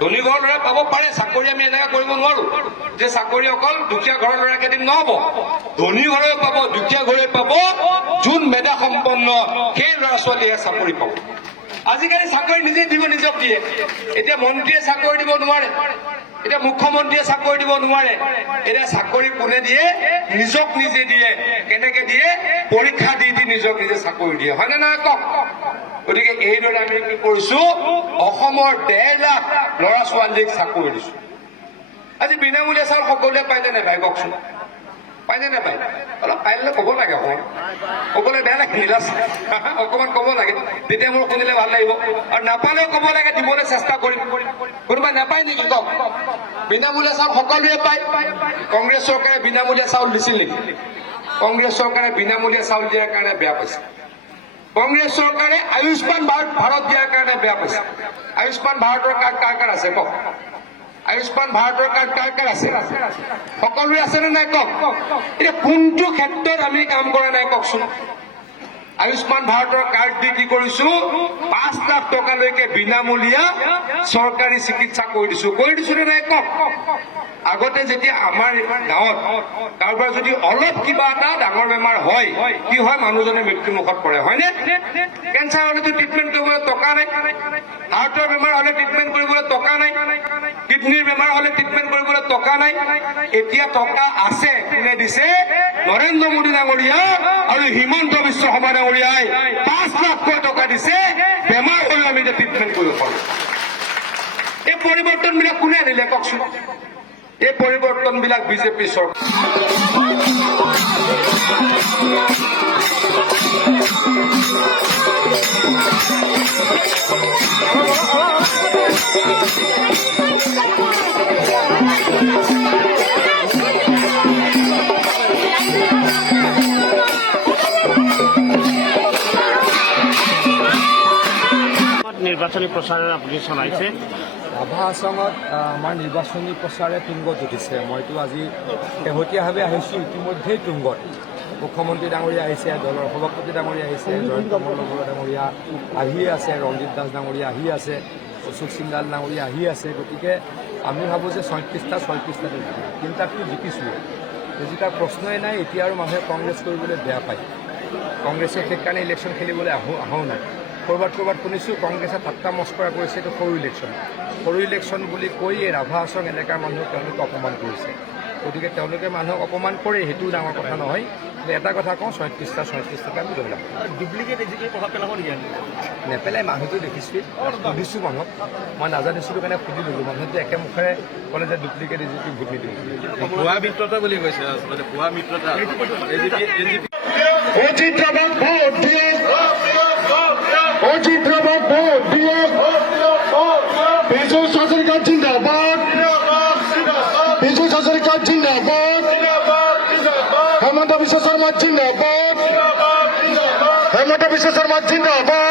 ধনী ঘৰৰ ল'ৰাই পাব পাৰে, চাকৰি আমি এনেকুৱা কৰিব নোৱাৰো যে চাকৰি অকল দুখীয়া ঘৰৰ ল'ৰাকে দিম, নহব। ধনী ঘৰে পাব, দুখীয়া ঘৰে পাব, যোন মেধা সম্পন্ন সেই ল'ৰা ছোৱালীয়ে চাকৰি পাব। আজিকালি চাকৰি নিজে দিব, নিজক দিয়ে। এতিয়া মন্ত্ৰীয়ে চাকৰি দিব নোৱাৰে, এতিয়া মুখ্যমন্ত্ৰীয়ে চাকৰি দিব নোৱাৰে। এতিয়া চাকৰি কোনে দিয়ে? নিজক নিজে দিয়ে। কেনেকে দিয়ে? পৰীক্ষা দি দি নিজক নিজে চাকৰি দিয়ে, হয় নে নহয় কওক? গতিকে এইদৰে আমি কি কৰিছো, অসমৰ 1.5 লাখ ল'ৰা ছোৱালীক চাকৰি দিছো। আজি বিনামূলীয়া চাউল সকলোৱে পাইনে নাপায় কওকচোন? পাইনে নাপায়? অলপ পাৰিলে ক'ব লাগে, অকমান ক'বলৈ বেয়া লাগে, নিলাজ অকমান ক'ব লাগে, তেতিয়া মোৰ শুনিলে ভাল লাগিব। আৰু নাপালেও ক'ব লাগে, দিবলৈ চেষ্টা কৰিম। কোনোবাই নাপায় নেকি কওক? বিনামূলীয়া চাউল সকলোৱে পায়। কংগ্ৰেছ চৰকাৰে বিনামূলীয়া চাউল দিছিল নেকি? কংগ্ৰেছ চৰকাৰে বিনামূলীয়া চাউল দিয়াৰ কাৰণে বেয়া পাইছে। কংগ্ৰেছ চৰকাৰে আয়ুষ্মান ভাৰত দিয়াৰ কাৰণে বেয়া পাইছে। আয়ুষ্মান ভাৰতৰ কাৰ্ড কাৰ কাৰ আছে কওক? আয়ুষ্মান ভাৰতৰ কাৰ্ড কাৰ কাৰ আছে? সকলোৰে আছে নে নাই কওক? এতিয়া কোনটো ক্ষেত্ৰত আমি কাম কৰা নাই কওকচোন? আয়ুষ্মান ভাৰতৰ কাৰ্ড দি কি কৰিছো, 5 লাখ টকালৈকে বিনামূলীয়া চৰকাৰী চিকিৎসা কৰি দিছো নে নাই কওক? আগতে যেতিয়া আমাৰ গাঁৱত কাৰোবাৰ যদি অলপ কিবা এটা ডাঙৰ বেমাৰ হয়, কি হয়? মানুহজনে মৃত্যু মুখত পৰে, হয়নে? কেঞ্চাৰ হলেতো ট্ৰিটমেণ্ট কৰিবলৈ টকা নাই, হাৰ্টৰ বেমাৰ হলে ট্ৰিটমেণ্ট কৰিবলৈ টকা নাই, কিডনীৰ বেমাৰ হলে ট্ৰিটমেণ্ট কৰিবলৈ টকা নাই। এতিয়া টকা আছে, কোনে দিছে? নৰেন্দ্ৰ মোদী ডাঙৰীয়া আৰু হিমন্ত বিশ্ব শৰ্মা ডাঙৰীয়াই 5 লাখকৈ টকা দিছে, বেমাৰ হলেও আমি এতিয়া ট্ৰিটমেণ্ট কৰিব পাৰো। এই পৰিৱৰ্তনবিলাক কোনে আনিলে কওকচোন? এই পৰিৱৰ্তনবিলাক বিজেপি চৰকাৰ। নিৰ্বাচনী প্ৰচাৰৰ আপুনি চলাইছে। ৰাভা আছামত আমাৰ নিৰ্বাচনী প্ৰচাৰে তুংগত উঠিছে। মইতো আজি শেহতীয়াভাৱে আহিছোঁ, ইতিমধ্যেই তুংগত। মুখ্যমন্ত্ৰী ডাঙৰীয়া আহিছে, দলৰ সভাপতি ডাঙৰীয়া আহিছে, জয়ন্ত মল্ল বৰুৱা ডাঙৰীয়া আহি আছে, ৰঞ্জিত দাস ডাঙৰীয়া আহি আছে, অশোক সিংডাল ডাঙৰীয়া আহি আছে। গতিকে আমি ভাবোঁ যে 36টা তিনিটাতো জিকিছোঁ। জিকাৰ প্ৰশ্নই নাই। এতিয়া আৰু মানুহে কংগ্ৰেছ কৰিবলৈ বেয়া পায়। কংগ্ৰেছে সেইকাৰণে ইলেকশ্যন খেলিবলৈ আহাও নাই। ক'ৰবাত শুনিছোঁ কংগ্ৰেছে ঠাট্টা মস্কৰা কৰিছে, এইটো সৰু ইলেকশ্যন বুলি কৈ এই ৰাভা আছাম এলেকাৰ মানুহক তেওঁলোকে অপমান কৰিছে। গতিকে তেওঁলোকে মানুহক অপমান কৰে, সেইটোও ডাঙৰ কথা নহয়। এটা কথা কওঁ, 36টা আমি লৈ ল'ম। ডুপ্লিকেট এজিকে প্ৰভাৱ পেলাব নেকি? নেপেলাই, মানুহটো দেখিছোঁ, সুধিছোঁ মানুহক। মই নাজানিছিলোঁ কাৰণে সুধি ল'লোঁ। মানুহটো একে মুখেৰে ক'লে যে ডুপ্লিকেট এজিপি ভোট নিদিওঁ। ভুৱা মিত্ৰতা বুলি কৈছে, আচলতে ভুৱা মিত্ৰতা। অজিত ৰাভাৰ ভোট দিয়ে বিজু সৰকাৰ জিন্দাবাদ, বিজু সৰকাৰ জিন্দাবাদ, হেমন্ত বিশ্ব শৰ্মা জিন্দাবাদ, হেমন্ত বিশ্ব শৰ্মা জিন্দাবাদ।